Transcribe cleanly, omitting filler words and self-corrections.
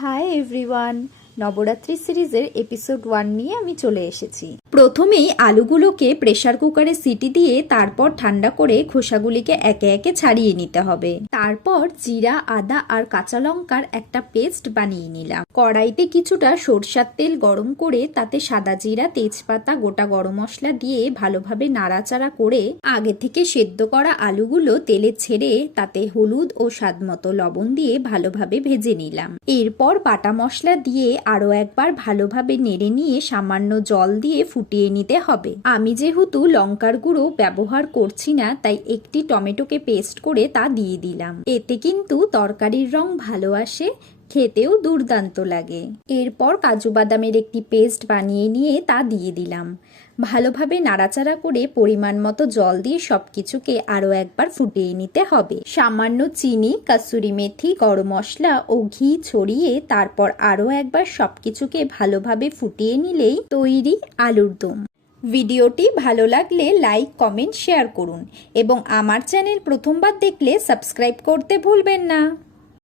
Hi everyone, Navratri সিরিজের episode 1 নিয়ে আমি চলে এসেছি। প্রথমেই আলুগুলোকে প্রেসার কুকারে সিটি দিয়ে তারপর ঠান্ডা করে খোসাগুলিকে একে একে ছাড়িয়ে নিতে হবে। তারপর জিরা, আদা আর কাঁচা লঙ্কার একটা পেস্ট বানিয়ে নিলাম। কড়াইতে কিছুটা সরষার তেল গরম করে তাতে সাদা জিরা, তেজপাতা, গোটা গরম মশলা দিয়ে ভালোভাবে নাড়াচাড়া করে আগে থেকে সেদ্ধ করা আলুগুলো তেলে ছেড়ে তাতে হলুদ ও স্বাদমতো লবণ দিয়ে ভালোভাবে ভেজে নিলাম। এরপর বাটা মশলা দিয়ে আরো একবার ভালোভাবে নেড়ে নিয়ে সামান্য জল দিয়ে ফুটিয়ে নিতে হবে। আমি যেহেতু লঙ্কার গুঁড়ো ব্যবহার করছি না, তাই একটি টমেটোকে পেস্ট করে তা দিয়ে দিলাম। এতে কিন্তু তরকারির রং ভালো আসে, খেতেও দুর্দান্ত লাগে। এরপর কাজু বাদামের একটি পেস্ট বানিয়ে নিয়ে তা দিয়ে দিলাম। ভালোভাবে নাড়াচাড়া করে পরিমাণ মতো জল দিয়ে সবকিছুকে আরো একবার ফুটিয়ে নিতে হবে। সামান্য চিনি, কাসুরি মেথি, গরম মশলা ও ঘি ছড়িয়ে তারপর আরো একবার সবকিছুকে ভালোভাবে ফুটিয়ে নিলেই তৈরি আলুর দম। ভিডিওটি ভালো লাগলে লাইক, কমেন্ট, শেয়ার করুন এবং আমার চ্যানেল প্রথমবার দেখলে সাবস্ক্রাইব করতে ভুলবেন না।